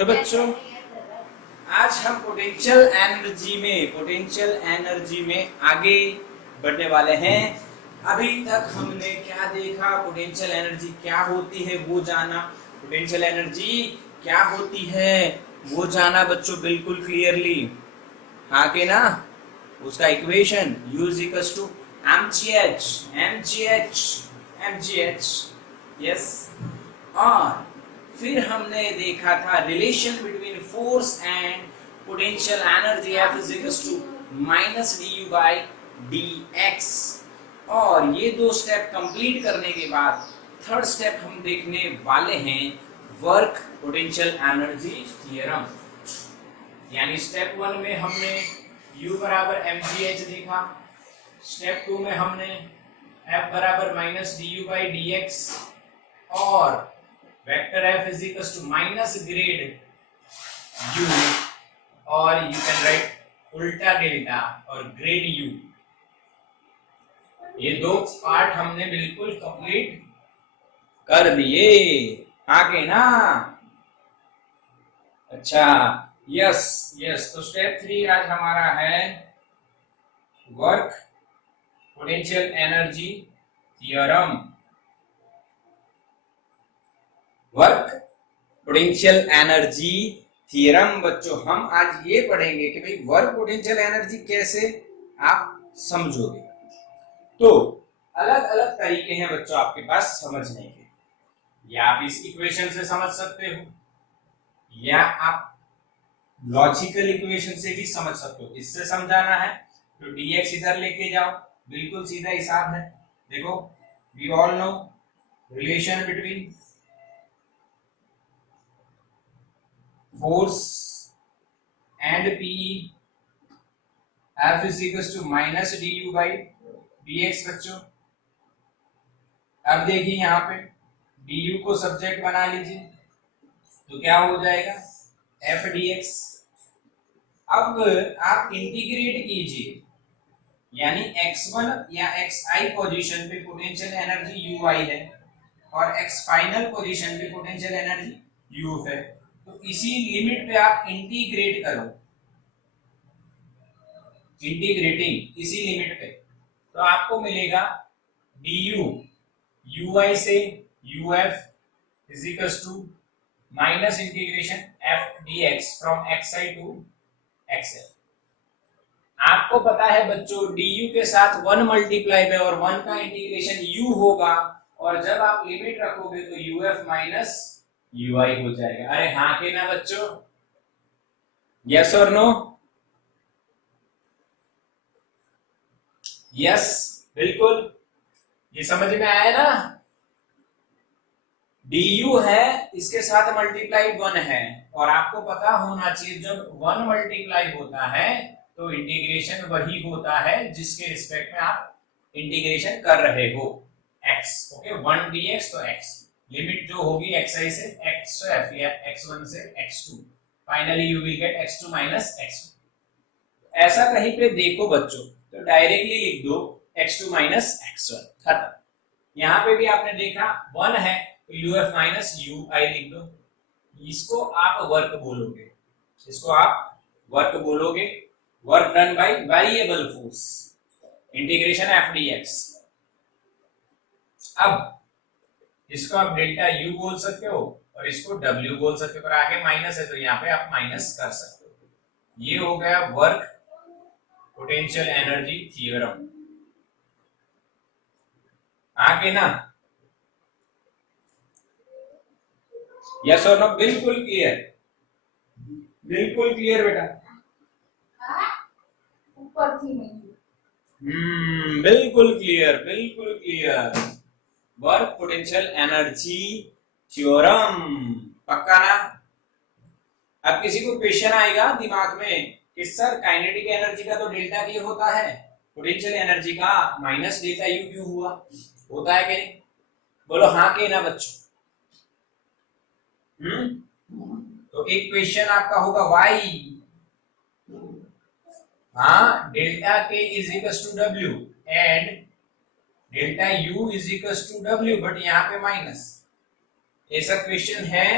तो बच्चों आज हम पोटेंशियल एनर्जी में आगे बढ़ने वाले हैं। अभी तक हमने क्या देखा, पोटेंशियल एनर्जी क्या होती है वो जाना, पोटेंशियल एनर्जी क्या होती है वो जाना बच्चों बिल्कुल क्लियरली, हाँ के ना। उसका equation U is equals to mgh yes. और फिर हमने देखा था relation between force and potential energy F is equals to -du/dx। और ये दो स्टेप कंप्लीट करने के बाद थर्ड स्टेप हम देखने वाले हैं वर्क पोटेंशियल एनर्जी थ्योरम। यानी स्टेप 1 में हमने U बराबर mgh देखा, स्टेप 2 में हमने F बराबर -du/dx और vector F is equals to minus grad U, और यू कैन राइट उल्टा डेल्टा और ग्रेड U। ये दो पार्ट हमने बिल्कुल कंप्लीट कर दिए, आगे ना। अच्छा यस तो स्टेप 3 आज हमारा है work potential energy theorem. Work potential energy theorem बच्चों हम आज ये पढ़ेंगे कि भाई वर्क पोटेंशियल एनर्जी कैसे आप समझोगे। तो अलग अलग तरीके हैं बच्चों आपके पास समझने के, या आप इस इक्वेशन से समझ सकते हो, या आप लॉजिकल इक्वेशन से भी समझ सकते हो। इससे समझाना है तो dx इधर लेके जाओ, बिल्कुल सीधा हिसाब है। देखो we all know relation between force and PE F is equals to -du/dx बच्चों। अब देखिए यहाँ पे du को सब्जेक्ट बना लीजिए तो क्या हो जाएगा F dx। अब आप इंटीग्रेट कीजिए, यानी x1 या xi पोजीशन पे पोटेंशियल एनर्जी ui है और x फाइनल पोजीशन पे पोटेंशियल एनर्जी u है। तो इसी लिमिट पे आप इंटीग्रेट करो, इंटीग्रेटिंग इसी लिमिट पे तो आपको मिलेगा du ui से uf is equals to minus integration f dx from xi to xf। आपको पता है बच्चों du के साथ 1 मल्टीप्लाई में और 1 का इंटीग्रेशन u होगा, और जब आप लिमिट रखोगे तो uf माइनस ui हो जाएगा। अरे हाँ के ना बच्चों, यस और नो? यस बिल्कुल, ये समझ में आया ना। du है, इसके साथ मल्टीप्लाई 1 है, और आपको पता होना चाहिए जब 1 मल्टीप्लाई होता है तो इंटीग्रेशन वही होता है जिसके रिस्पेक्ट में आप इंटीग्रेशन कर रहे हो, x। ओके 1 dx तो x, लिमिट जो होगी xi से xf या x1 से x2, finally you will get x2 minus x1। ऐसा कहीं पे देखो बच्चों तो डायरेक्टली लिख दो x2 माइनस x1, खत्म। यहाँ पे भी आपने देखा 1 है तो uf माइनस ui लिख दो, इसको आप वर्क बोलोगे, इसको आप वर्क बोलोगे, work done by variable force, integration f dx। अब इसको आप डेल्टा u बोल सकते हो और इसको w बोल सकते हो, पर आगे माइनस है तो यहाँ पे आप माइनस कर सकते हो। ये हो गया वर्क पोटेंशियल एनर्जी थ्योरम, आगे ना। यस और नो? बिल्कुल क्लियर, बिल्कुल क्लियर बेटा। ऊपर थी नहीं। बिल्कुल क्लियर, बिल्कुल clear. Work potential energy theorem, पक्का ना? अब किसी को क्वेश्चन आएगा दिमाग में कि सर काइनेटिक एनर्जी का तो डेल्टा K होता है, पोटेंशियल एनर्जी का माइनस डेल्टा U क्यों हुआ? होता है कि? बोलो हाँ के ना बच्चों। तो एक क्वेश्चन आपका होगा वाई, हाँ delta K is equals to W and delta U is equals to W, but यहाँ पे माइनस। ऐसा क्वेश्चन है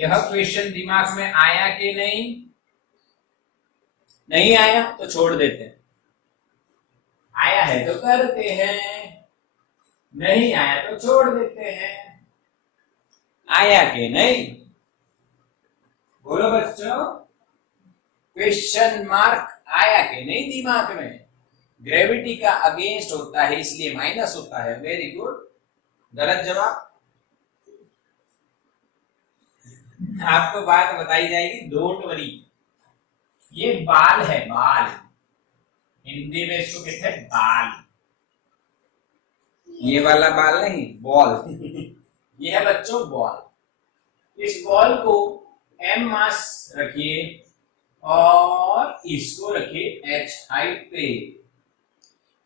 यह क्वेश्चन दिमाग में आया कि नहीं? नहीं आया तो छोड़ देते हैं, आया है तो करते हैं, नहीं आया तो छोड़ देते हैं। आया कि नहीं? बोलो बच्चों, क्वेश्चन मार्क आया कि नहीं दिमाग में? ग्रेविटी का अगेंस्ट होता है इसलिए माइनस होता है। Very good. गलत जवाब। आपको बात बताई जाएगी, डोंट वरी। ये बाल है, बाल। हिंदी में इसको कहते हैं बाल। ये वाला बाल नहीं, बॉल। ये है बच्चों बॉल। इस बॉल को m मास रखिए और इसको रखिए h हाइट पे।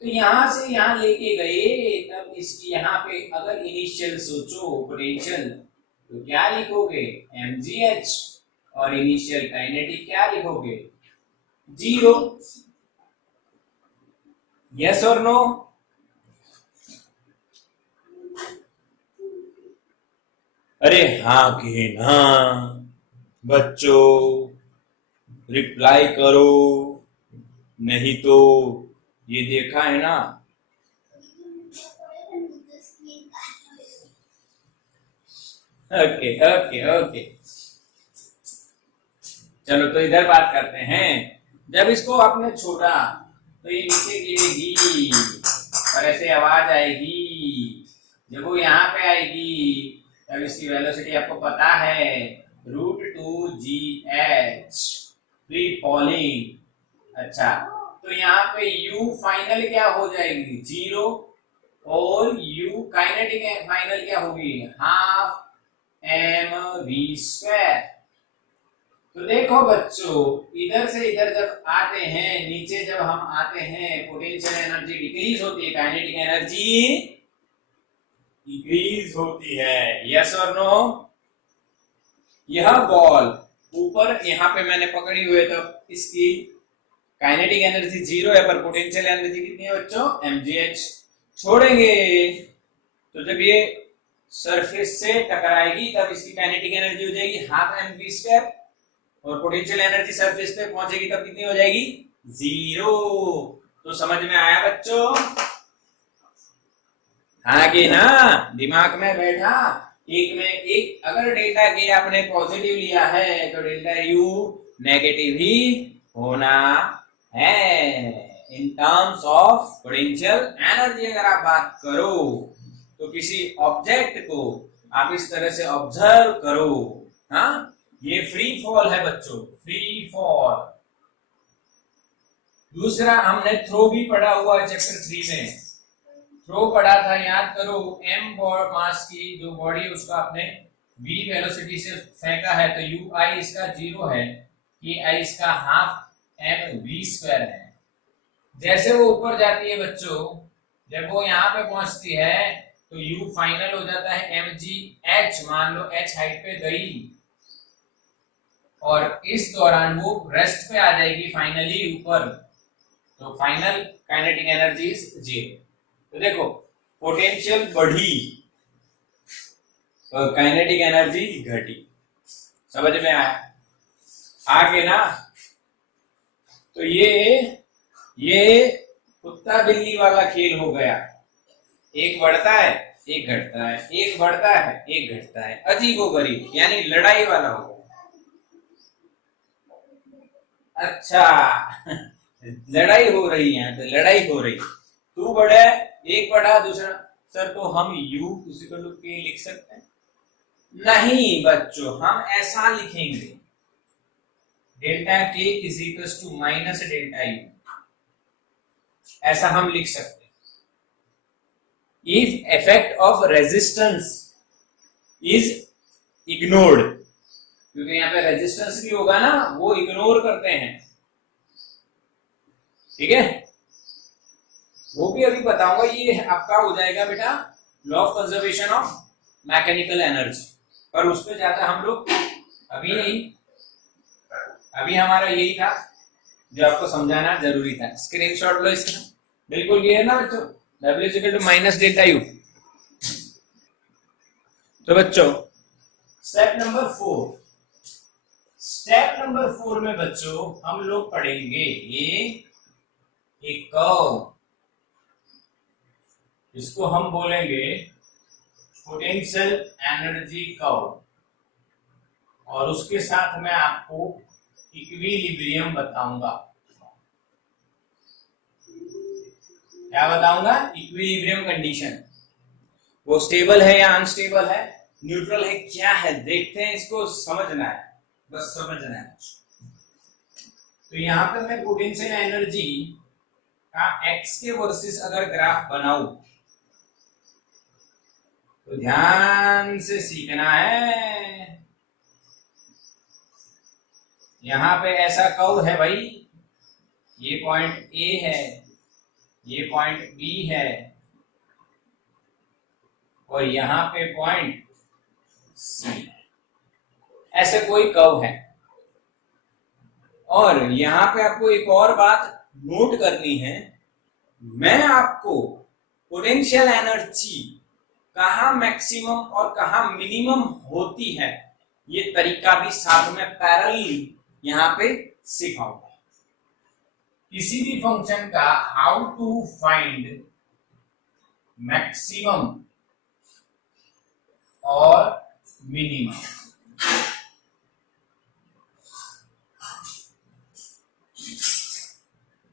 तो यहां से यहां लेके गए, तब इसकी यहां पे अगर इनिशियल सोचो पोटेंशियल, तो क्या लिखोगे? mgh। और इनिशियल काइनेटिक क्या लिखोगे? 0। यस और नो? अरे हाँ कि ना बच्चों, रिप्लाई करो, नहीं तो ये देखा है ना। ओके ओके ओके, चलो तो इधर बात करते हैं। जब इसको आपने छोड़ा तो ये नीचे गिरेगी और ऐसे आवाज आएगी। जब वो यहाँ पे आएगी तब इसकी वेलोसिटी आपको पता है, √2gh फ्री फॉलिंग। अच्छा, तो यहाँ पे u फाइनल क्या हो जाएगी? 0। और u काइनेटिक फाइनल क्या होगी? Half mv²। तो देखो बच्चों, इधर से इधर जब आते हैं, नीचे जब हम आते हैं, पोटेंशियल एनर्जी डिक्रीज होती है, काइनेटिक एनर्जी इंक्रीज होती है। यस और नो? यह बॉल ऊपर यहाँ पे मैंने पकड़ी हुई है, तो इसकी काइनेटिक एनर्जी 0 है, पर पोटेंशियल एनर्जी कितनी है बच्चों? mgh। छोड़ेंगे तो जब ये सरफेस से टकराएगी तब इसकी काइनेटिक एनर्जी हो जाएगी हाफ mv²। और पोटेंशियल एनर्जी सरफेस पे पहुंचेगी तब कितनी हो जाएगी? 0। तो समझ में आया बच्चों? हाँ कि ना? दिमाग में बैठा। एक में एक, अगर डेल्टा के आपने पॉजिटिव लिया है तो डेल्टा यू नेगेटिव ही होना है। In terms of potential energy अगर आप बात करो तो किसी ऑब्जेक्ट को आप इस तरह से ऑब्जर्व करो। हाँ, ये फ्री फॉल है बच्चों, फ्री फॉल। दूसरा हमने थ्रो भी पढ़ा हुआ है चैप्टर 3 में। थ्रो पढ़ा था, याद करो। m मास की जो बॉडी है उसको आपने v वेलोसिटी से फेंका है, तो ui इसका 0 है, ki इसका हाफ mv² है। जैसे वो ऊपर जाती है बच्चों, जब वो यहाँ पे पहुंचती है तो u फाइनल हो जाता है mgh। मान लो h हाइट पे गई और इस दौरान वो रेस्ट पे आ जाएगी फाइनली ऊपर, तो फाइनल काइनेटिक एनर्जी इज 0। तो देखो, पोटेंशियल बढ़ी और काइनेटिक एनर्जी घटी। समझ में आया? आगे ना, तो ये कुत्ता बिल्ली वाला खेल हो गया। एक बढ़ता है, एक घटता है, एक बढ़ता है, एक घटता है, अजीबोगरीब, यानी लड़ाई वाला हो गया। अच्छा, लड़ाई हो रही है, तो लड़ाई हो रही। तू बढ़ा, एक बढ़ा, दूसरा। सर तो हम u के लिख सकते हैं? नहीं बच्चों, हम ऐसा लिखेंगे, delta k is equal to minus delta u। ऐसा हम लिख सकते हैं। If effect of resistance is ignored, क्योंकि यहाँ पे रेजिस्टेंस भी होगा ना, वो इग्नोर करते हैं। ठीक है, वो भी अभी बताऊंगा। ये आपका हो जाएगा बेटा law of conservation of mechanical energy, पर उस पर ज्यादा हम लोग अभी नहीं। अभी हमारा यही था जो आपको समझाना जरूरी था। स्क्रीनशॉट लो इसका, बिल्कुल ये है ना बच्चों, W is equal to minus delta U. तो बच्चों, स्टेप नंबर 4, स्टेप नंबर 4 में बच्चों हम लोग पढ़ेंगे एक कर्व, इसको हम बोलेंगे पोटेंशियल एनर्जी कर्व, और उसके साथ मैं आपको इक्विलिब्रियम बताऊंगा। क्या बताऊंगा? इक्विलिब्रियम कंडीशन, वो स्टेबल है या अनस्टेबल है, न्यूट्रल है, क्या है, देखते हैं। इसको समझना है, बस समझना है। तो यहां पर मैं पोटेंशियल एनर्जी का एक्स के वर्सेस अगर ग्राफ बनाऊं तो ध्यान से सीखना है। यहां पे ऐसा कर्व है भाई, ये पॉइंट ए है, ये पॉइंट बी है, और यहां पे पॉइंट सी है। ऐसे कोई कर्व है। और यहां पे आपको एक और बात नोट करनी है, मैं आपको पोटेंशियल एनर्जी कहां मैक्सिमम और कहां मिनिमम होती है, ये तरीका भी साथ में पैरेलली यहां पे सिखाऊंगा। किसी भी फंक्शन का हाउ टू फाइंड मैक्सिमम और मिनिमम,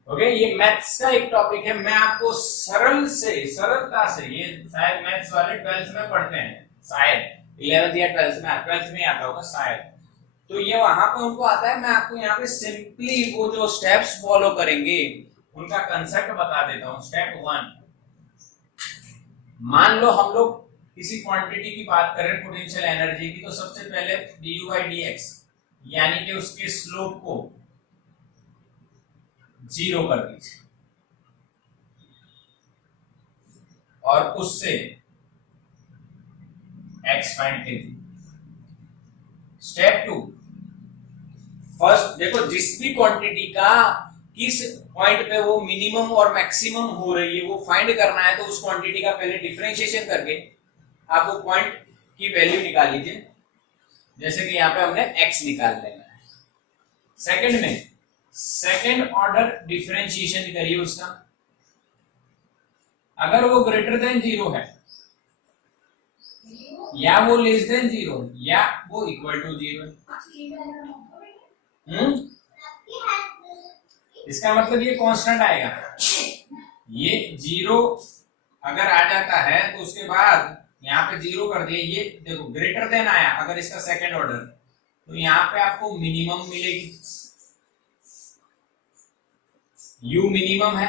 ओके, ये मैथ्स का एक टॉपिक है। मैं आपको सरलता से, ये शायद मैथ्स वाले 12th में पढ़ते हैं, शायद 11th या 12th में आता होगा शायद, तो ये वहां पे उनको आता है। मैं आपको यहाँ पे सिंपली वो जो स्टेप्स फॉलो करेंगे उनका कंसेप्ट बता देता हूँ। स्टेप 1, मान लो हम लोग किसी क्वांटिटी की बात करें पोटेंशियल एनर्जी की, तो सबसे पहले du by dx यानी कि उसके स्लोप को 0 कर दीजिए और उससे x फाइंड कीजिए। स्टेप 2, फर्स्ट देखो जिस भी क्वांटिटी का किस पॉइंट पे वो मिनिमम और मैक्सिमम हो रही है वो फाइंड करना है, तो उस क्वांटिटी का पहले डिफरेंशिएशन करके आप वो पॉइंट की वैल्यू निकाल लीजिए। जैसे कि यहाँ पे हमने x निकाल लेना है। सेकंड में सेकंड ऑर्डर डिफरेंशिएशन करिए उसका, अगर वो ग्रेटर देन 0 है या वो लेस देन 0 या वो इक्वल टू 0 है, इसका मतलब ये कांस्टेंट आएगा। ये 0 अगर आ जाता है तो उसके बाद यहाँ पे 0 कर दिए, ये देखो ग्रेटर देन आया अगर इसका सेकंड ऑर्डर, तो यहाँ पे आपको मिनिमम मिलेगी, u मिनिमम है,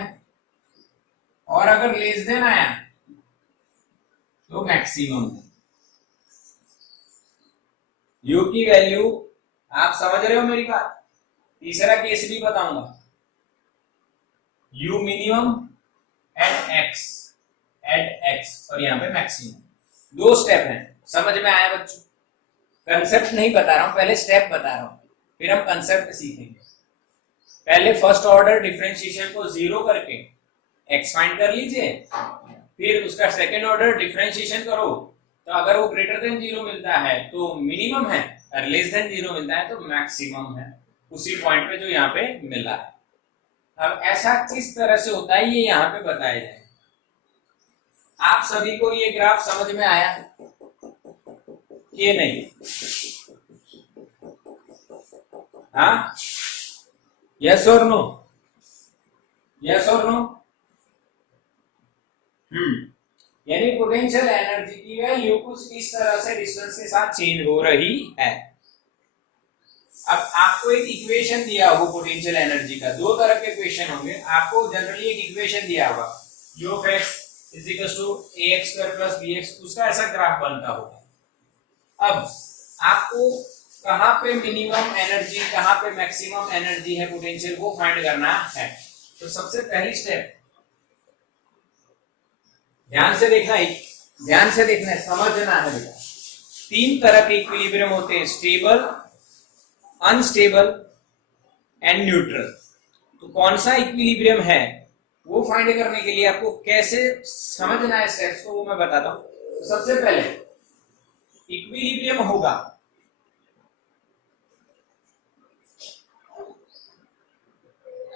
और अगर लेस देन आया तो मैक्सिमम है। u की वैल्यू आप समझ रहे हो मेरी बात। तीसरा केस भी बताऊंगा, u मिनिमम एट x और यहाँ पे मैक्सिमम। 2 स्टेप हैं, समझ में आया बच्चों? कंसेप्ट नहीं बता रहा हूं, पहले स्टेप बता रहा हूं, फिर हम कंसेप्ट सीखेंगे। पहले फर्स्ट ऑर्डर डिफरेंशिएशन को 0 करके x फाइंड कर लीजिए, फिर उसका सेकंड ऑर्डर डिफरेंशिएशन करो, तो अगर वो ग्रेटर देन 0 मिलता है तो मिनिमम है, और लेस देन 0 मिलता है तो मैक्सिमम है, उसी पॉइंट पे जो यहाँ पे मिला है। अब ऐसा किस तरह से होता है ये यहाँ पे बताया जाए। आप सभी को ये ग्राफ समझ में आया कि नहीं? हाँ, यस और नो? यस और नो? यानी पोटेंशियल एनर्जी की वैल्यू कुछ इस तरह से डिस्टेंस के साथ चेंज हो रही है। अब आपको एक इक्वेशन दिया हो पोटेंशियल एनर्जी का, 2 तरह के इक्वेशन होंगे। आपको जनरली एक इक्वेशन दिया होगा u of x is equals to ax square plus bx, उसका ऐसा ग्राफ बनता होगा। अब आपको कहां पे मिनिमम एनर्जी कहां पे मैक्सिमम एनर्जी है पोटेंशियल वो फाइंड करना है। तो सबसे पहली स्टेप ध्यान से देखना है, समझना है बेटा। 3 तरह के इक्विलिब्रियम होते हैं, स्टेबल, अनस्टेबल एंड न्यूट्रल। तो कौन सा इक्विलिब्रियम है वो फाइंड करने के लिए आपको कैसे समझना है स्टेप्स को, वो मैं बताता हूं। तो सबसे पहले इक्विलिब्रियम होगा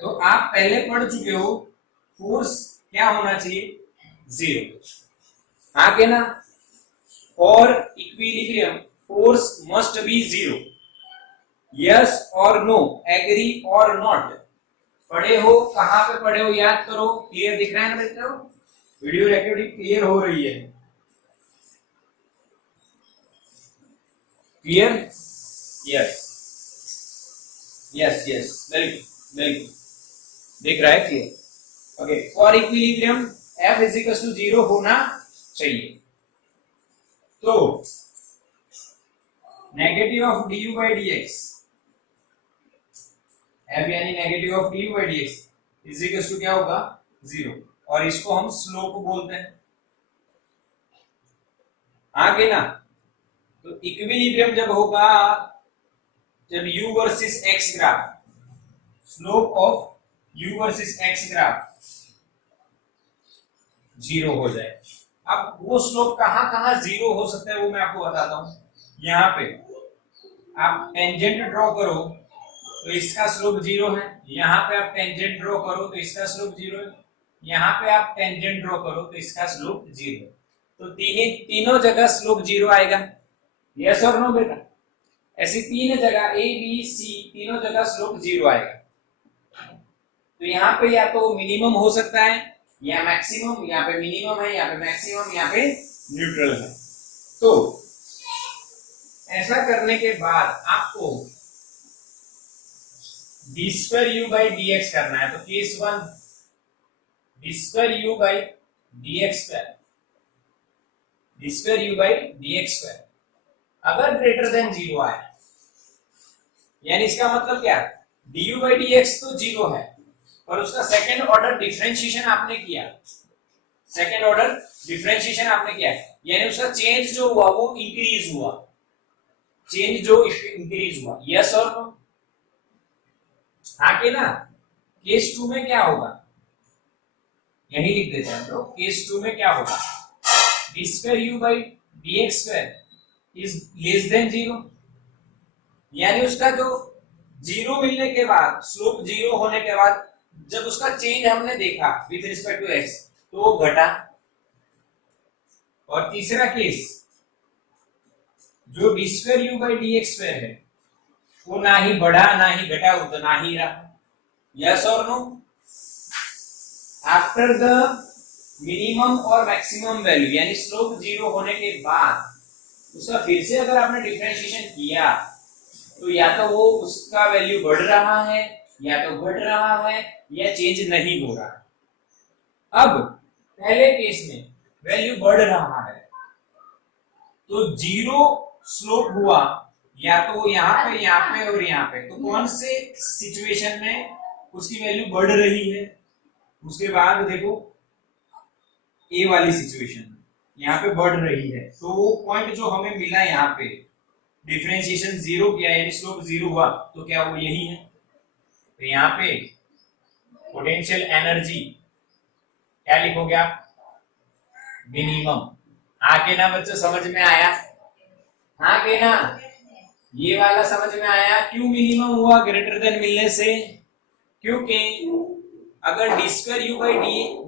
तो आप पहले पढ़ चुके हो फोर्स क्या होना चाहिए, 0। आगे ना, और equilibrium force must be 0। Yes और नो, एग्री और नॉट। पढ़े हो, कहां पे पढ़े हो, याद करो। क्लियर दिख रहा है ना बच्चों? वीडियो रिकॉर्डिंग क्लियर हो रही है? Clear? Yes yes yes, very good very good, दिख रहा है clear? Okay, for equilibrium F is equal to 0 होना चाहिए। तो negative of du by dx, F यानी negative of du by dx is equal to क्या होगा, 0। और इसको हम स्लोप बोलते हैं। आगे ना, तो इक्विलिब्रियम जब होगा, जब u versus x graph, slope of u versus x graph 0 हो जाए। अब वो स्लोप कहां कहां 0 हो सकता है वो मैं आपको बताता हूं। यहाँ पे आप टेंजेंट ड्रॉ करो तो इसका स्लोप 0 है। यहाँ पे आप टेंजेंट ड्रॉ करो तो इसका स्लोप 0 है। यहाँ पे आप टेंजेंट ड्रॉ करो तो इसका स्लोप 0 है। तो तीनों जगह स्लोप 0 आएगा। यस और नो बेटा? ऐसी तीन जगह ए बी सी, तीनों जगह स्लोप 0 आएगा। तो यहाँ पे या तो मिनिमम हो सकता है या मैक्सिमम, यहाँ पे मिनिमम है, यहाँ पे मैक्सिमम, यहाँ पे न्यूट्रल है। तो ऐसा करने के बाद आपको d square u by dx करना है। तो case 1 d square u by dx square, d square u by dx square अगर ग्रेटर देन 0 आए, यानी इसका मतलब क्या, du बाई dx तो 0 है, पर उसका सेकेंड ऑर्डर डिफरेंशिएशन आपने किया, सेकेंड ऑर्डर डिफरेंशिएशन आपने किया, यानी उसका चेंज जो हुआ वो इंक्रीज हुआ, चेंज जो इंक्रीज हुआ। यस और नो? आगे ना केस 2 में क्या होगा, यही लिख देते हैं हम लोग। केस 2 में क्या होगा, d square u by dx square is less than 0, यानी उसका जो 0 मिलने के बाद, स्लोप 0 होने के बाद जब उसका चेंज हमने देखा विद रिस्पेक्ट टू x तो वो घटा। और तीसरा केस, जो d square u by dx square है वो ना ही बढ़ा ना ही घटा, उतना ही रहा। यस और नो? आफ्टर द मिनिमम और मैक्सिमम वैल्यू, यानी स्लोप 0 होने के बाद उसका फिर से अगर आपने डिफरेंशिएशन किया तो या तो वो उसका वैल्यू बढ़ रहा है या तो घट रहा है या चेंज नहीं हो रहा है। अब पहले केस में वैल्यू बढ़ रहा है तो 0 स्लोप हुआ, या तो यहाँ पे और यहाँ पे, तो कौन से सिचुएशन में उसकी वैल्यू बढ़ रही है? उसके बाद देखो ए वाली सिचुएशन में यहाँ पे बढ़ रही है, तो वो पॉइंट जो हमें मिला यहाँ पे डिफरेंशिएशन 0 किया यानी स्लोप 0 हुआ, तो क्या वो यही है? तो यहाँ पे पोटेंशियल एनर्जी क्या लिखोगे आप? मिनिमम। आगे ना बच्चों समझ में आया? आगे ना ये वाला समझ में आया? क्यों मिनिमम हुआ ग्रेटर देन मिलने से? क्योंकि अगर d square u by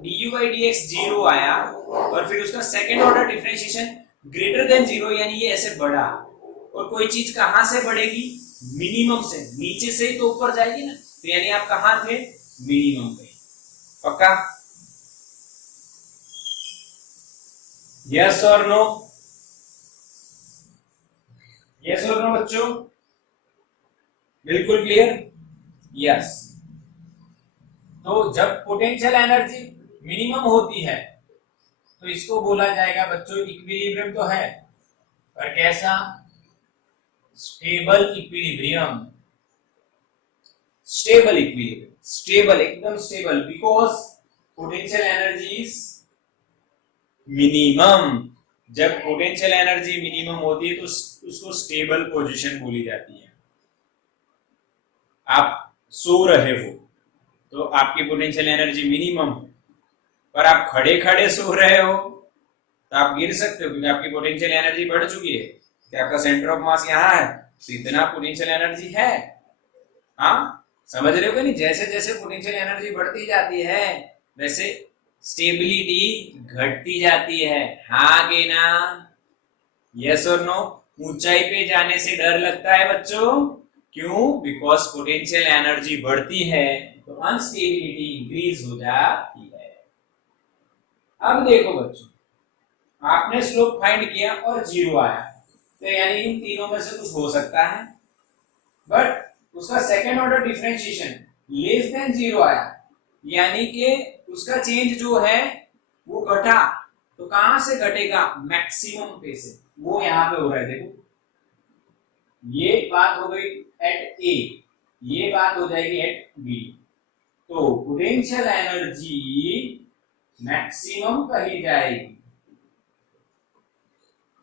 du by dx 0 आया और फिर उसका second order differentiation greater than 0, यानी ये ऐसे बढ़ा, और कोई चीज कहां से बढ़ेगी? मिनिमम से। नीचे से ही तो ऊपर जाएगी ना, तो यानी आप कहां थे? मिनिमम पे। पक्का? यस और नो? यस और नो बच्चों? बिल्कुल क्लियर? यस। तो जब पोटेंशियल एनर्जी मिनिमम होती है तो इसको बोला जाएगा बच्चों इक्विलिब्रियम तो है, पर कैसा? Stable equilibrium. Stable equilibrium, stable, एकदम stable, because potential energy is minimum. जब पोटेंशियल एनर्जी मिनिमम होती है तो उसको स्टेबल पोजीशन बोली जाती है। आप सो रहे हो तो आपकी पोटेंशियल एनर्जी मिनिमम है, पर आप खड़े खड़े सो रहे हो तो आप गिर सकते हो क्योंकि आपकी पोटेंशियल एनर्जी बढ़ चुकी है, कि आपका सेंटर ऑफ मास यहाँ है तो इतना पोटेंशियल एनर्जी है। हाँ, समझ रहे हो कि नहीं? जैसे जैसे पोटेंशियल एनर्जी बढ़ती जाती है वैसे स्टेबिलिटी घटती जाती है। हाँ कि ना? यस और नो? ऊंचाई पे जाने से डर लगता है बच्चों, क्यों? बिकॉज पोटेंशियल एनर्जी बढ़ती है तो अनस्टेबिलिटी इंक्रीज हो जाती है। अब देखो बच्चों, आपने स्लोप फाइंड किया और 0 आया, तो यानी इन तीनों में से कुछ हो सकता है, बट उसका second order differentiation less than 0 आया, यानी कि उसका चेंज जो है वो घटा। तो कहां से घटेगा? मैक्सिमम पे से। वो यहां पे हो रहा है, देखो ये बात हो गई एट ए, ये बात हो जाएगी एट बी। तो पोटेंशियल एनर्जी मैक्सिमम कही जाएगी,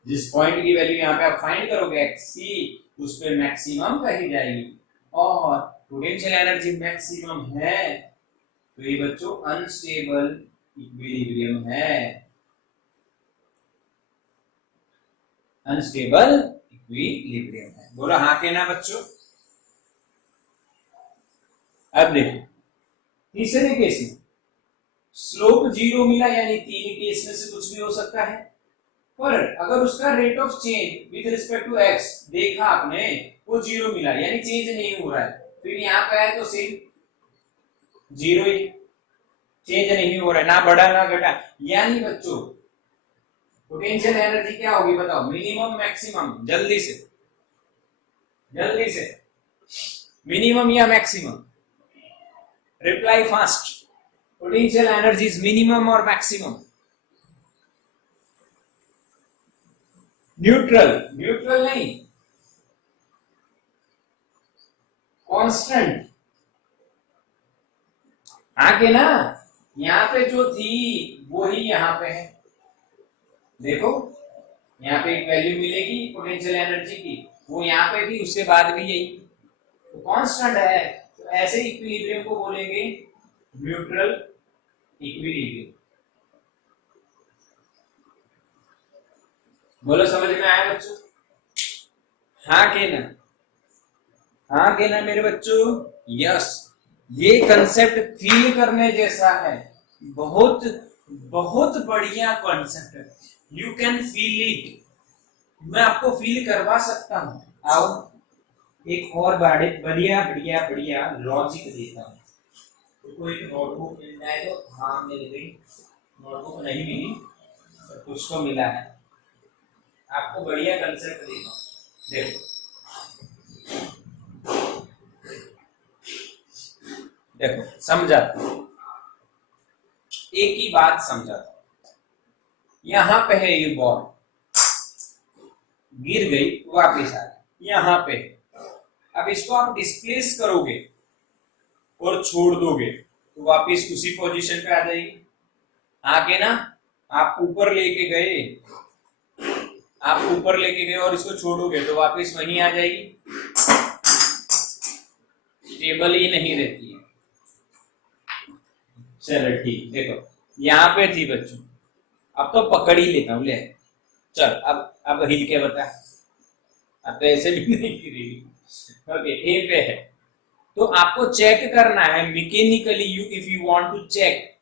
जिस पॉइंट की वैल्यू यहां पे आप फाइंड करोगे एक्सी, उस पे मैक्सिमम कही जाएगी। और पोटेंशियल एनर्जी मैक्सिमम है तो ये बच्चों अनस्टेबल इक्विलिब्रियम है, अनस्टेबल इक्विलिब्रियम है। बोलो हाँ के ना बच्चों? अब देखो तीसरे केस में स्लोप 0 मिला, यानी तीन केस में से कुछ भी हो सकता है, पर अगर उसका rate of change with respect to X देखा आपने, वो 0 मिला, यानी चेंज नहीं हो रहा है, फिर यहाँ पे आए तो सेम 0 ही, चेंज नहीं हो रहा है, ना बढ़ा ना घटा। यानी बच्चों पोटेंशियल एनर्जी क्या होगी बताओ? Minimum maximum? जल्दी से जल्दी से, मिनिमम या maximum? Reply fast. Potential energy is minimum और मैक्सिमम? न्यूट्रल? न्यूट्रल नहीं, कांस्टेंट। आगे ना, यहां पे जो थी वो ही यहां पे है, देखो यहाँ पे एक वैल्यू मिलेगी पोटेंशियल एनर्जी की, वो यहाँ पे भी, उसके बाद भी यही, तो कांस्टेंट है। तो ऐसे इक्विलिब्रियम को बोलेंगे न्यूट्रल इक्विलिब्रियम। बोलो समझ में आया बच्चों? हाँ के ना? हाँ के ना मेरे बच्चों? यस, ये कंसेप्ट फील करने जैसा है, बहुत बहुत बढ़िया कॉन्सेप्ट है। यू कैन फील इट, मैं आपको फील करवा सकता हूं। आओ एक और बढ़िया बढ़िया बढ़िया लॉजिक देता हूं। तो कोई नोटबुक मिल जाए तो? हाँ मिल गई, नोटबुक नहीं मिली तो कुछ तो मिला है। आपको बढ़िया कंसेप्ट देता हूं, देखो देखो समझाता हूं, एक ही बात समझाता हूं। यहां पे है ये बॉल, गिर गई वापिस आ गई, यहां पे। अब इसको आप डिस्प्लेस करोगे और छोड़ दोगे तो वापिस उसी पोजीशन पे आ जाएगी। आगे ना, आप ऊपर लेके गए, आप ऊपर लेके गए और इसको छोड़ोगे तो वापिस वहीं आ जाएगी, स्टेबल ही नहीं रहती है। चलो ठीक, देखो यहाँ पे थी बच्चों, अब तो पकड़ ही लेता हूं, ले चल अब हिल के बता, अब तो ऐसे भी नहीं गिरेगी। ओके, ए पे है, तो आपको चेक करना है mechanically, if you want to check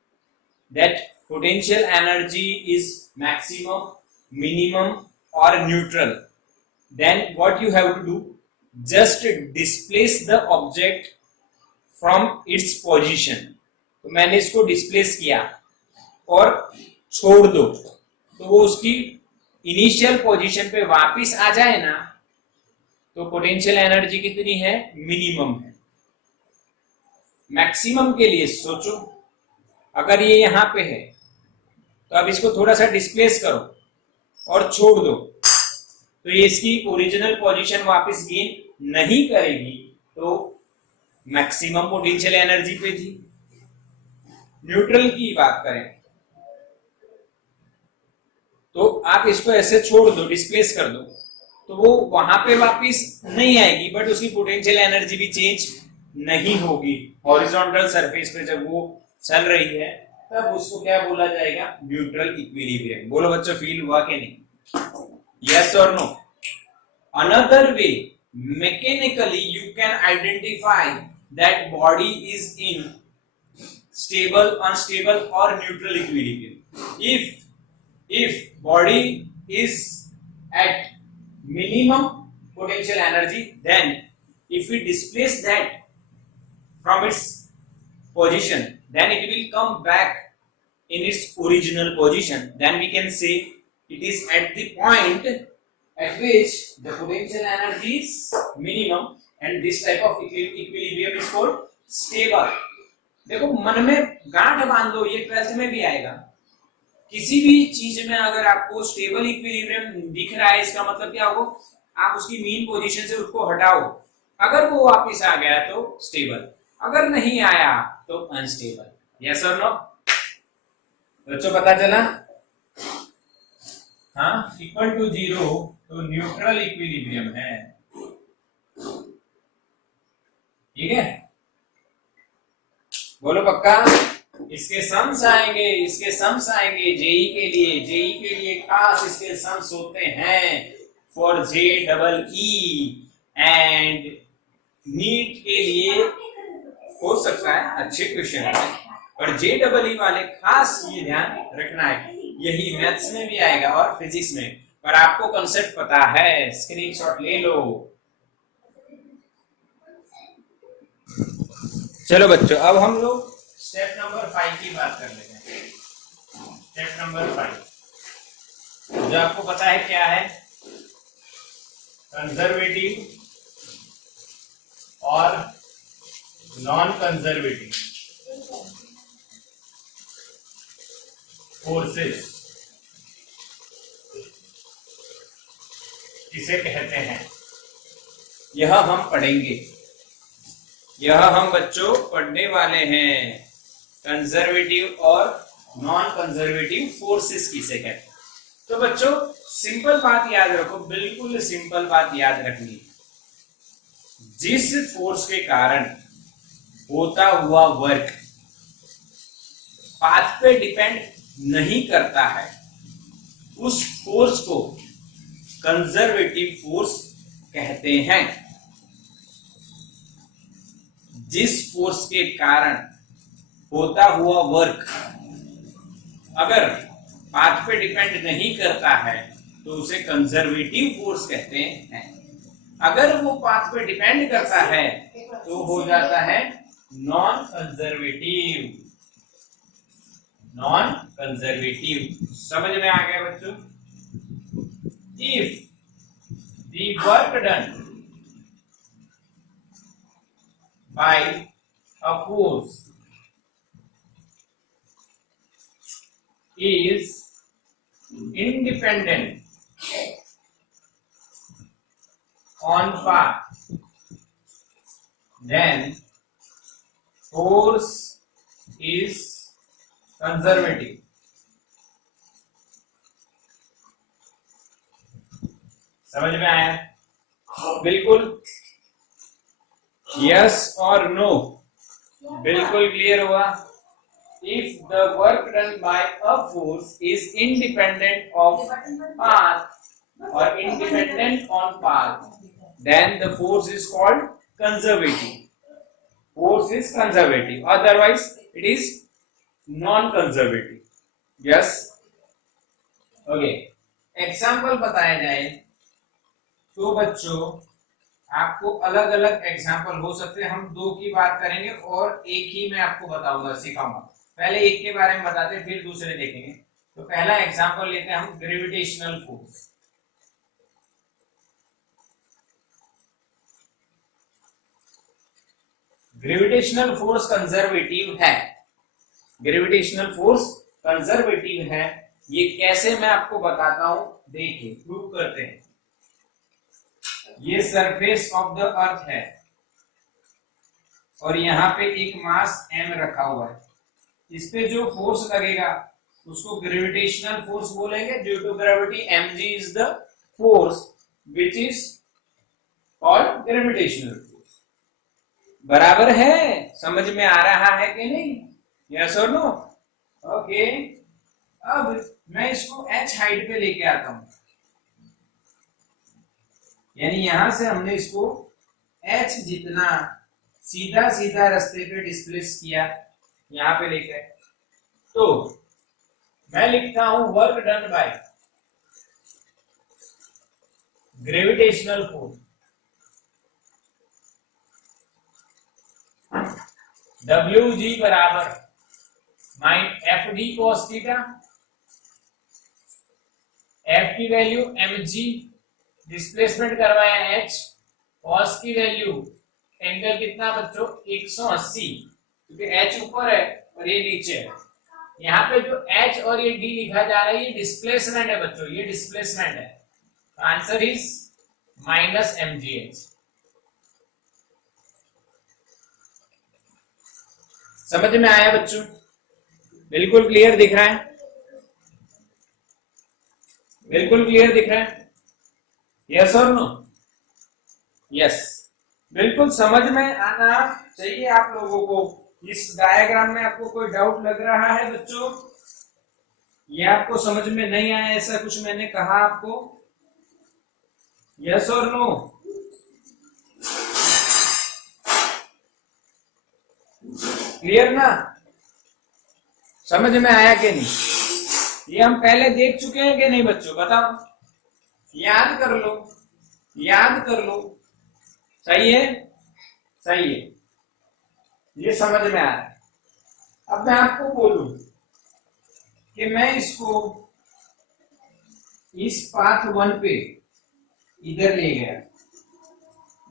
that potential energy is maximum, minimum और neutral, then what you have to do, just displace the object from its position. तो मैंने इसको डिस्प्लेस किया और छोड़ दो तो वो उसकी इनिशियल पोजीशन पे वापस आ जाए ना, तो पोटेंशियल एनर्जी कितनी है? मिनिमम है। मैक्सिमम के लिए सोचो, अगर ये यहां पे है तो अब इसको थोड़ा सा डिस्प्लेस करो और छोड़ दो, तो ये इसकी ओरिजिनल पोजीशन वापस गेन नहीं करेगी, तो मैक्सिमम पोटेंशियल एनर्जी पे थी। न्यूट्रल की बात करें तो आप इसको ऐसे छोड़ दो, डिस्प्लेस कर दो, तो वो वहां पे वापस नहीं आएगी, बट उसकी पोटेंशियल एनर्जी भी चेंज नहीं होगी। हॉरिजॉन्टल सरफेस पे जब वो चल रही है तब उसको क्या बोला जाएगा? Neutral equilibrium. बोलो बच्चों, फील हुआ कि नहीं? यस और no? Another way, mechanically you can identify that body is in stable, unstable or neutral equilibrium. If body is at minimum potential energy, then if we displace that from its position, then it will come back in its original position. Then we can say it is at the point at which the potential energy is minimum, and this type of equilibrium is called stable. देखो मन में गांठ बांध दो, ये 12th में भी आएगा। किसी भी चीज में अगर आपको स्टेबल इक्विलिब्रियम दिख रहा है, इसका मतलब क्या होगा, आप उसकी मीन पोजीशन से उसको हटाओ, अगर वो वापस आ गया तो स्टेबल, अगर नहीं आया तो अनस्टेबल। यस और नो बच्चों, पता चला? हाँ, इक्वल टू 0 तो न्यूट्रल इक्विलिब्रियम है, ठीक है? बोलो पक्का? इसके सम्स आएंगे, इसके सम्स आएंगे जेई के लिए, जेई के लिए खास इसके सम्स होते हैं फॉर JEE, एंड नीट के लिए हो सकता है अच्छे क्वेश्चन है, पर JEE वाले खास ये ध्यान रखना है, यही मैथ्स में भी आएगा और फिजिक्स में, पर आपको कंसेप्ट पता है, स्क्रीनशॉट ले लो। चलो बच्चों, अब हम लोग स्टेप नंबर 5 की बात कर लेते हैं। स्टेप नंबर 5 जो आपको पता है क्या है, कंजर्वेटिव और नॉन कंजर्वेटिव फोर्सेस किसे कहते हैं, यह हम पढ़ेंगे, यह हम बच्चों पढ़ने वाले हैं। कंजर्वेटिव और नॉन कंजर्वेटिव फोर्सेस किसे कहते हैं। तो बच्चों सिंपल बात याद रखो, बिल्कुल सिंपल बात याद रखनी, जिस फोर्स के कारण होता हुआ वर्क पाथ पे डिपेंड नहीं करता है, उस फोर्स को कंजर्वेटिव फोर्स कहते हैं। जिस फोर्स के कारण होता हुआ वर्क अगर पाथ पे डिपेंड नहीं करता है तो उसे कंजर्वेटिव फोर्स कहते हैं, अगर वो पाथ पे डिपेंड करता है तो हो जाता है नॉन कंजर्वेटिव। नॉन कंजर्वेटिव समझ में आ गया बच्चों? If the work done by a force is independent on path, then force is conservative. समझ में आया? बिल्कुल यस और नो, बिल्कुल क्लियर हुआ। If the work done by a force is independent of path और independent on path, then the force is called conservative. Force is conservative, otherwise it is non conservative. Yes, okay. Example बताया जाए तो बच्चों आपको अलग अलग example हो सकते हैं, हम 2 की बात करेंगे और एक ही मैं आपको बताऊंगा, सिखाऊंगा। पहले एक के बारे में बताते फिर दूसरे देखेंगे। तो पहला एग्जाम्पल लेते हैं हम gravitational force. Gravitational force conservative है, ग्रेविटेशनल फोर्स कंजर्वेटिव है। ये कैसे मैं आपको बताता हूं, देखिए प्रूव करते हैं। ये सरफेस ऑफ द अर्थ है और यहाँ पे एक मास m रखा हुआ है, इस पे जो फोर्स लगेगा उसको ग्रेविटेशनल फोर्स बोलेंगे। Due to gravity mg is the force which is called gravitational force. बराबर है? समझ में आ रहा है कि नहीं? यस और नो? ओके। अब मैं इसको h हाइट पे लेके आता हूं, यानी यहां से हमने इसको h जितना सीधा सीधा रास्ते पे डिस्प्लेस किया यहां पे लेकर, तो मैं लिखता हूं work done by gravitational force WG बराबर F D cos theta, F की वैल्यू mg, डिस्प्लेसमेंट करवाया h, कॉस की वैल्यू एंगल कितना बच्चों 180, क्योंकि h ऊपर है और ये नीचे है। यहाँ पे जो h और ये d लिखा जा रहा है ये डिस्प्लेसमेंट है बच्चों, ये डिस्प्लेसमेंट है। Answer is minus mgh। समझ में आया बच्चों? बिल्कुल क्लियर दिख रहा है? बिल्कुल क्लियर दिख रहा है? यस और नो? यस, बिल्कुल समझ में आना चाहिए आप लोगों को। इस डायग्राम में आपको कोई डाउट लग रहा है बच्चों? ये आपको समझ में नहीं आया ऐसा कुछ मैंने कहा आपको? यस और नो? क्लियर ना? समझ में आया कि नहीं? ये हम पहले देख चुके हैं कि नहीं बच्चों? बताओ, याद कर लो, याद कर लो। सही है? सही है, ये समझ में आ रहा है। अब मैं आपको बोलूं कि मैं इसको इस पाथ 1 पे इधर ले गया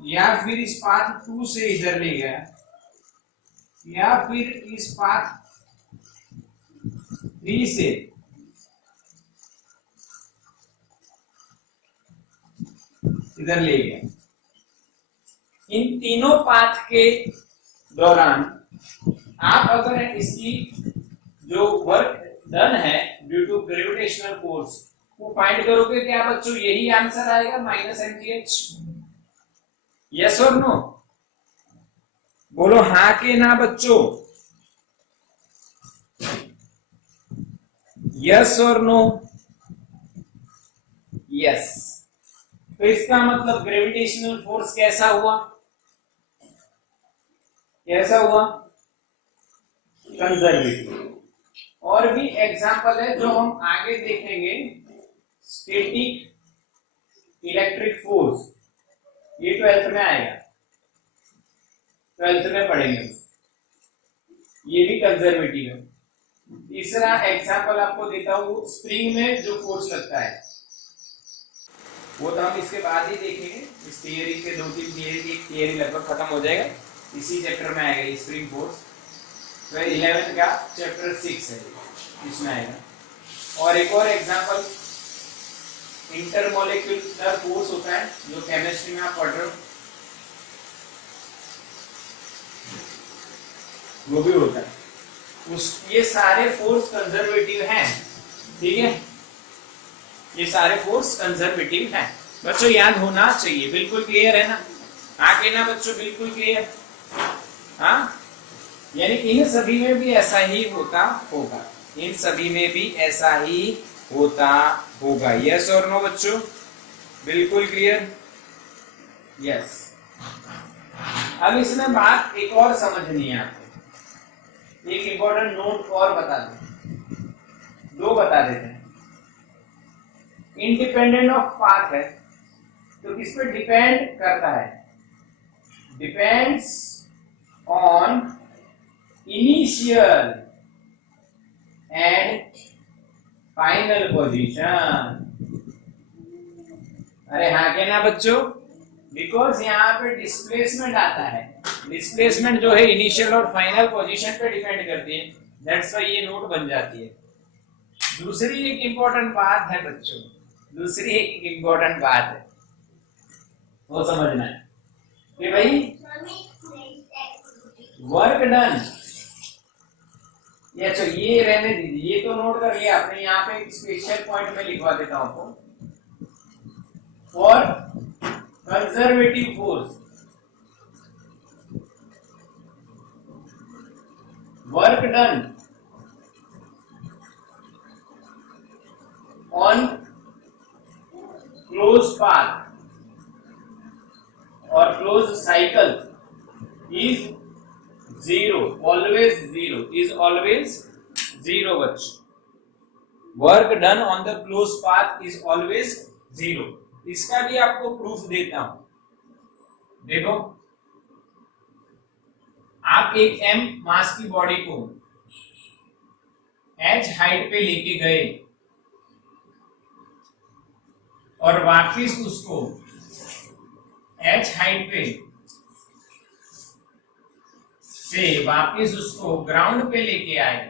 या फिर इस पाथ 2 से इधर ले गया या फिर इस पाथ 3 से इधर ले गया, इन तीनों पाथ के दौरान आप अगर इसकी जो वर्क डन है ड्यू टू ग्रेविटेशनल फोर्स वो फाइंड करोगे, क्या बच्चों यही आंसर आएगा माइनस mgh? यस और नो? बोलो हाँ के ना बच्चों? यस और नो? यस। तो इसका मतलब ग्रेविटेशनल फोर्स कैसा हुआ? कैसा हुआ? कंजर्वेटिव। और भी एग्जांपल है जो हम आगे देखेंगे। स्टैटिक इलेक्ट्रिक फोर्स, ये 12th में आएगा, 12th में पढ़ेंगे, ये भी कंजर्वेटिव है। तीसरा एग्जांपल आपको देता हूं, स्प्रिंग में जो फोर्स लगता है वो तो हम इसके बाद ही देखेंगे। इस थियरी के 2-3 थियरी की थियरी लगभग खत्म हो जाएगा, इसी चैप्टर में आएगा ये स्प्रिंग फोर्स। तो 11th का चैप्टर 6 है, इसमें आएगा। और एक और एग्जांपल इंटरमोलिक्यूलर फोर्स होता है जो केमिस्ट्री में आप पढ़ रहे हो, वो भी होता है। ये सारे फोर्स कंजर्वेटिव हैं, ठीक है? ये सारे फोर्स कंजर्वेटिव हैं बच्चों, याद होना चाहिए। बिल्कुल क्लियर है ना? आगे ना बच्चों, बिल्कुल क्लियर? हाँ, यानी इन सभी में भी ऐसा ही होता होगा, इन सभी में भी ऐसा ही होता होगा। यस और नो बच्चों? बिल्कुल क्लियर? यस। अब इसमें बात एक और समझनी है आपको, एक इंपॉर्टेंट नोट और बता दें, 2 बता देते हैं। इंडिपेंडेंट ऑफ पाथ है तो किस पे डिपेंड करता है? Depends on initial and final position. अरे हाँ के ना बच्चों? बिकॉज यहाँ पे डिस्प्लेसमेंट आता है, डिस्प्लेसमेंट जो है इनिशियल और फाइनल पोजीशन पे डिपेंड करती है, दैट्स व्हाई ये नोट बन जाती है। दूसरी एक इंपॉर्टेंट बात है बच्चों, दूसरी एक इंपॉर्टेंट बात है, वो समझना है कि भाई वर्क डन, ये अच्छा ये रहने दीजिए, ये तो नोट कर लिया आपने। यहाँ पे एक स्पेशल पॉइंट में लिखवा देता हूं आपको, for conservative force work done on close path और close cycle is zero, always zero, is always zero बच्चों। Work done on the close path is always zero. इसका भी आपको प्रूफ देता हूं। देखो, आप एक m मास की बॉडी को h हाइट पे लेके गए और वापिस उसको h हाइट पे से वापिस उसको ग्राउंड पे लेके आए,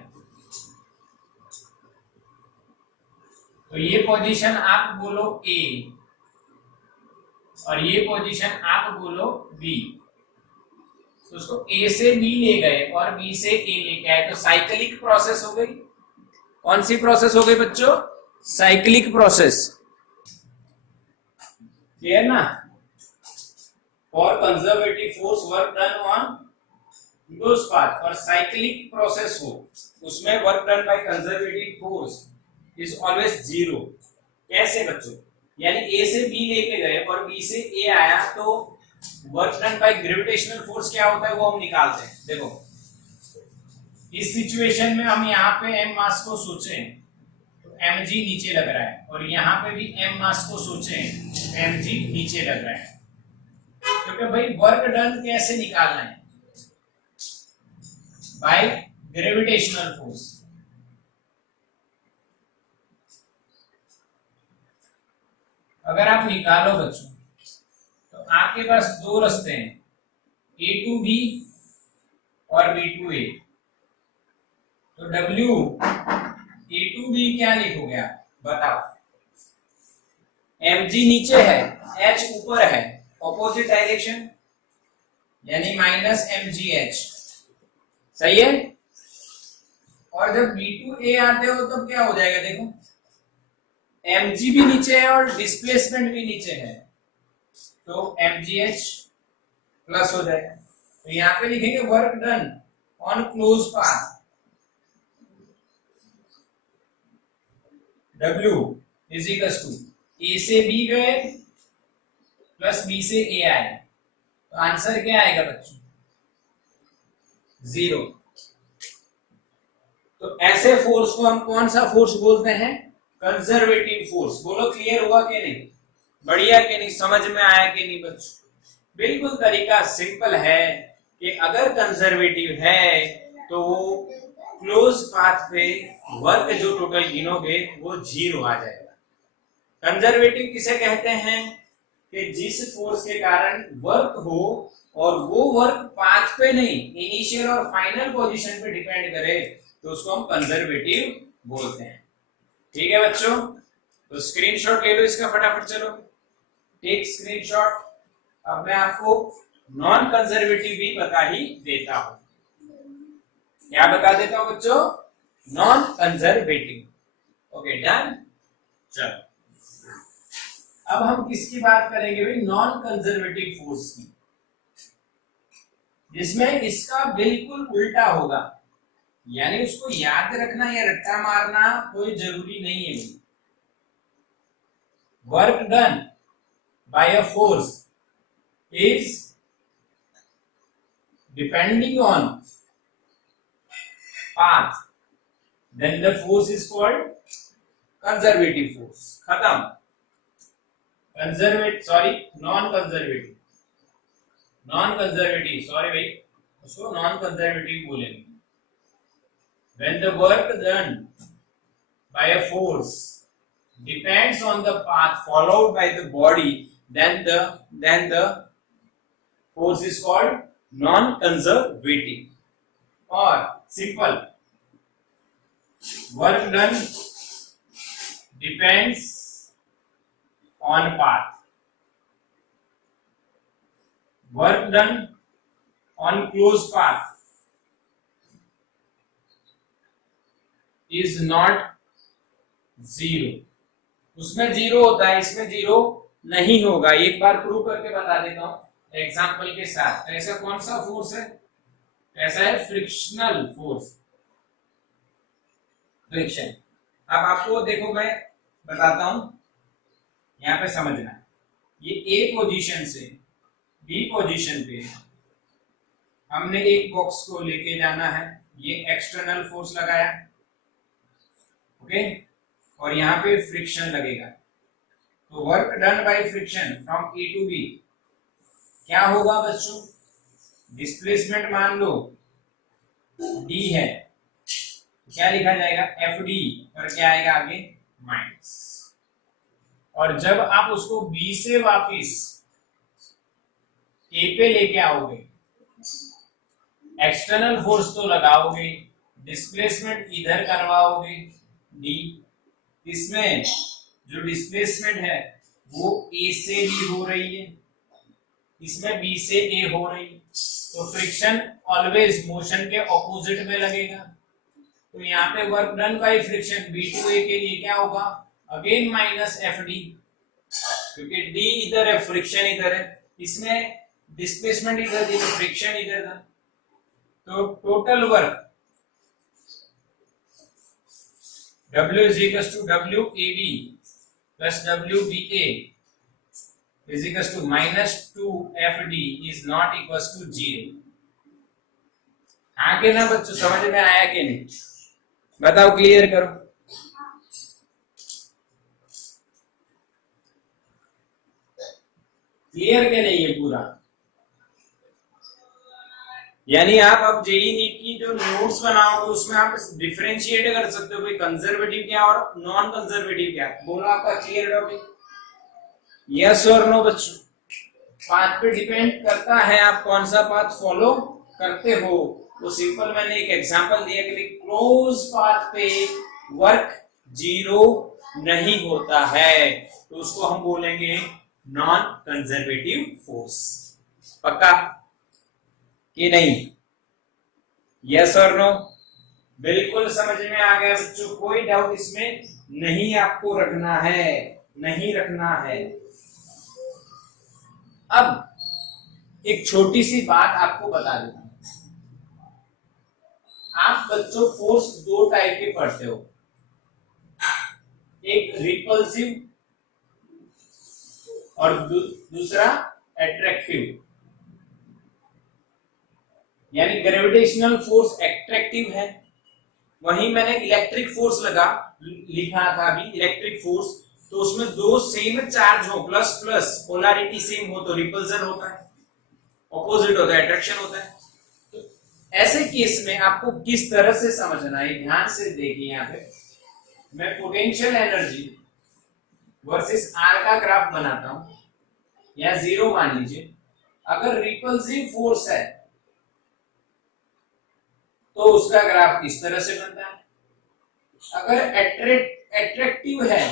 तो ये पोजीशन आप बोलो A और ये पोजीशन आप बोलो B। तो उसको A से B ले गए और B से A लेके आए, तो साइक्लिक प्रोसेस हो गई। कौन सी प्रोसेस हो गई बच्चों? Cyclic process. क्लियर ना? For conservative force work done on close path, और साइक्लिक प्रोसेस हो उसमें work done by conservative force is always zero. कैसे बच्चों? यानी A से B लेके गए और B से A आया, तो work done by gravitational force क्या होता है वो हम निकालते हैं। देखो, इस सिचुएशन में हम यहाँ पे m मास को सोचें तो mg नीचे लग रहा है, और यहाँ पे भी m मास को सोचें mg नीचे लग रहा है। क्योंकि भाई वर्क डन कैसे निकालना है? By gravitational force. अगर आप निकालो बच्चों तो आपके पास दो रास्ते हैं, A to B और B to A। तो W A to B क्या लिखोगे आप? बताओ। mg नीचे है, h ऊपर है, ऑपोजिट डायरेक्शन, यानी माइनस mgh। सही है? और जब B to A आते हो तब क्या हो जाएगा? देखो, mg भी नीचे है और डिस्प्लेसमेंट भी नीचे है, तो mgh प्लस हो जाएगा। तो यहां पे लिखेंगे work done on close path, W is equal to A से B गए प्लस B से A आए, तो आंसर क्या आएगा बच्चों? जीरो। तो ऐसे फोर्स को हम कौन सा फोर्स बोलते हैं? Conservative force. बोलो, क्लियर हुआ कि नहीं? बढ़िया कि नहीं? समझ में आया कि नहीं बच्चों? बिल्कुल तरीका सिंपल है कि अगर कंजर्वेटिव है तो वो क्लोज पाथ पे वर्क जो टोटल गिनोगे वो जीरो आ जाएगा। कंजर्वेटिव किसे कहते हैं? कि जिस फोर्स के कारण वर्क हो और वो वर्क पाथ पे नहीं, इनिशियल और फाइनल पोजीशन पे डिपेंड करे, तो उसको हम कंजर्वेटिव बोलते हैं। ठीक है बच्चों? तो स्क्रीनशॉट ले लो इसका फटाफट। चलो, टेक स्क्रीनशॉट। अब मैं आपको नॉन कंजर्वेटिव भी बता ही देता हूं। क्या बता देता हूं बच्चों? Non conservative. Okay, done. चलो, अब हम किसकी बात करेंगे भाई? नॉन कंजर्वेटिव फोर्स की, जिसमें इसका बिल्कुल उल्टा होगा। यानी उसको याद रखना या रट्टा मारना कोई जरूरी नहीं है। Work done by a force is depending on path, then the force is called conservative force। खत्म। non conservative, सॉरी भाई, उसको नॉन कंजर्वेटिव बोलेंगे। when the work done by a force depends on the path followed by the body, then the force is called non-conservative। or simple, work done depends on path, work done on closed path is not zero। उसमें zero होता है, इसमें zero नहीं होगा। एक बार prove करके बता देता हूं एग्जाम्पल के साथ। ऐसा कौन सा फोर्स है? ऐसा है फ्रिक्शनल फोर्स, फ्रिक्शन। अब आपको देखो, मैं बताता हूं, यहां पे समझना। ये ए पोजीशन से बी पोजीशन पे हमने एक बॉक्स को लेके जाना है, ये एक्सटर्नल फोर्स लगाया, ओके, और यहाँ पे फ्रिक्शन लगेगा। तो work done by friction from A to B क्या होगा बच्चों? डिस्प्लेसमेंट मान लो d है, क्या लिखा जाएगा? एफ डी, और क्या आएगा आगे? माइनस। और जब आप उसको b से वापिस a पे लेके आओगे, एक्सटर्नल फोर्स तो लगाओगे, डिस्प्लेसमेंट इधर करवाओगे d, इसमें जो डिस्प्लेसमेंट है वो a से b हो रही है, इसमें b से a हो रही है, तो फ्रिक्शन ऑलवेज मोशन के ऑपोजिट में लगेगा। तो यहाँ पे work done by friction b to a के लिए क्या होगा? अगेन माइनस एफ डी, क्योंकि d इधर है, फ्रिक्शन इधर है, इसमें डिस्प्लेसमेंट इधर थी तो फ्रिक्शन इधर था। तो total work W is equals to WAB plus WBA is equals to minus 2FD is not equals to 0। आगे ना बच्चों समझ में आया कि नहीं? बताओ, क्लियर करो। क्लियर के नहीं ये पूरा? यानी आप अब जेई नीट की जो नोट्स बनाओगे उसमें आप डिफरेंशिएट कर सकते हो भाई कंजर्वेटिव क्या और नॉन कंजर्वेटिव क्या। बोलो आपका क्लियर टॉपिक? यस और नो बच्चों? पाथ पे डिपेंड करता है आप कौन सा पाथ फॉलो करते हो। तो सिंपल मैंने एक एग्जांपल दिया कि क्लोज पाथ पे वर्क जीरो नहीं होता है, तो उसको हम बोलेंगे नॉन कंजर्वेटिव फोर्स। पक्का कि नहीं? यस और नो? बिल्कुल समझ में आ गया बच्चों, कोई डाउट इसमें नहीं आपको रखना है, नहीं रखना है। अब एक छोटी सी बात आपको बता देता हूं। आप बच्चों फोर्स दो टाइप के पढ़ते हो, एक रिपल्सिव और दूसरा एट्रैक्टिव। यानी ग्रेविटेशनल फोर्स एट्रैक्टिव है, वहीं मैंने इलेक्ट्रिक फोर्स लिखा था अभी इलेक्ट्रिक फोर्स, तो उसमें दो सेम चार्ज हो, प्लस प्लस पोलैरिटी सेम हो तो रिपल्सन होता है, ऑपोजिट होता है अट्रैक्शन होता है। तो ऐसे केस में आपको किस तरह से समझना है, ध्यान से देखिए। यहाँ पे मैं पोटेंशियल एनर्जी वर्सेस आर का ग्राफ बनाता हूं, या जीरो मान लीजिए। अगर रिपल्सिव फोर्स है तो उसका ग्राफ इस तरह से बनता है, अगर एट्रैक्टिव है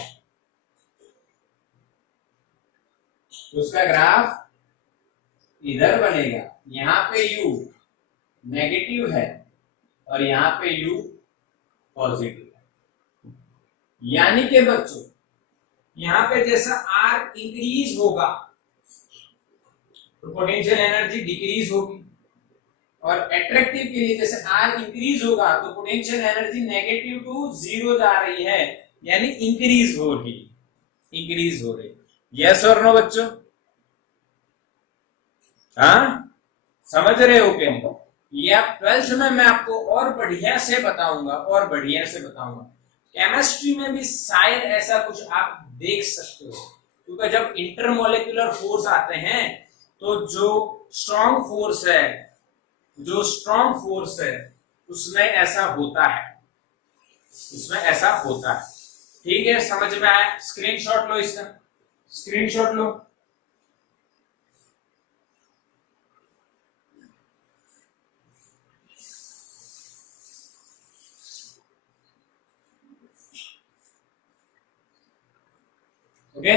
तो उसका ग्राफ इधर बनेगा। यहां पे u नेगेटिव है और यहां पे u पॉजिटिव है। यानी कि बच्चों यहां पे जैसा r इंक्रीज होगा तो पोटेंशियल एनर्जी डिक्रीज होगी, और एट्रैक्टिव के लिए जैसे r इंक्रीज होगा तो potential energy negative to zero जा रही है, यानी इंक्रीज हो रही, इंक्रीज हो रही। यस और नो बच्चों? हाँ, समझ रहे हो क्या? ये आप 12th में मैं आपको और बढ़िया से बताऊंगा, और बढ़िया से बताऊंगा। केमिस्ट्री में भी शायद ऐसा कुछ आप देख सकते हो, क्योंकि जब इंटरमोलिकुलर फोर्स आते हैं तो जो स्ट्रॉन्ग फोर्स है उसमें ऐसा होता है, उसमें ऐसा होता है। ठीक है, समझ में आया? स्क्रीनशॉट लो, इसका स्क्रीनशॉट लो। ओके,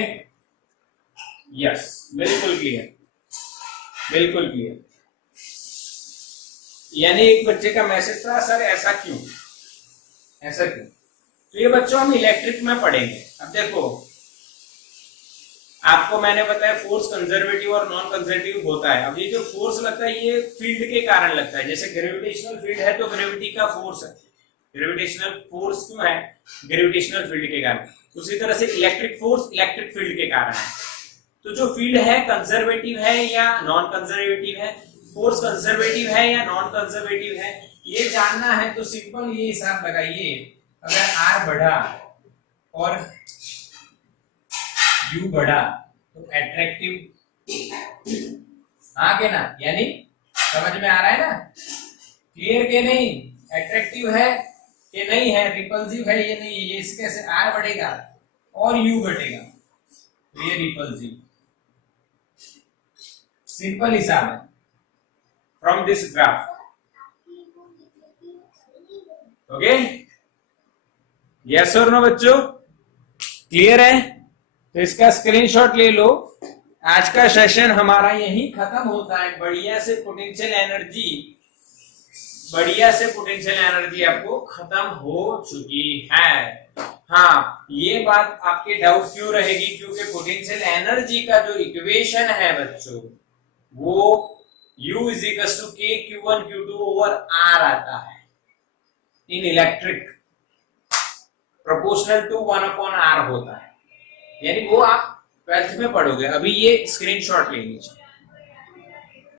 यस, बिल्कुल क्लियर, बिल्कुल क्लियर। यानी एक बच्चे का मैसेज था, सर ऐसा क्यों, ऐसा क्यों? तो ये बच्चों हम इलेक्ट्रिक में पढ़ेंगे। अब देखो, आपको मैंने बताया फोर्स कंजर्वेटिव और नॉन कंजर्वेटिव होता है। अब ये जो फोर्स लगता है ये फील्ड के कारण लगता है। जैसे ग्रेविटेशनल फील्ड है तो ग्रेविटी का फोर्स है, ग्रेविटेशनल फोर्स क्यों है? ग्रेविटेशनल फील्ड के कारण। उसी तरह से इलेक्ट्रिक फोर्स इलेक्ट्रिक फील्ड के कारण है। तो जो फील्ड है कंजर्वेटिव है या नॉन कंजर्वेटिव है, फोर्स कंजर्वेटिव है या नॉन कंजर्वेटिव है ये जानना है तो सिंपल ये हिसाब लगाइए, अगर R बढ़ा और U बढ़ा तो एट्रैक्टिव हाँ के ना, यानी समझ में आ रहा है ना, क्लियर के नहीं, एट्रैक्टिव है कि नहीं है, रिपल्सिव है ये नहीं है, ये इसके से R बढ़ेगा और U घटेगा तो ये रिपल्सिव, सिंपल हिसाब है from this graph. Okay, yes और नो बच्चों, क्लियर है? तो इसका स्क्रीनशॉट ले लो। आज का सेशन हमारा यही खत्म होता है। बढ़िया से पोटेंशियल एनर्जी आपको खत्म हो चुकी है। हाँ, ये बात आपके डाउट क्यों रहेगी, क्योंकि पोटेंशियल एनर्जी का जो इक्वेशन है बच्चों वो U is equal to K Q1 Q2 over R आता है इन इलेक्ट्रिक, प्रोपोर्शनल टू 1/R होता है, यानी वो आप 12th में पढ़ोगे। अभी ये स्क्रीनशॉट ले लीजिए।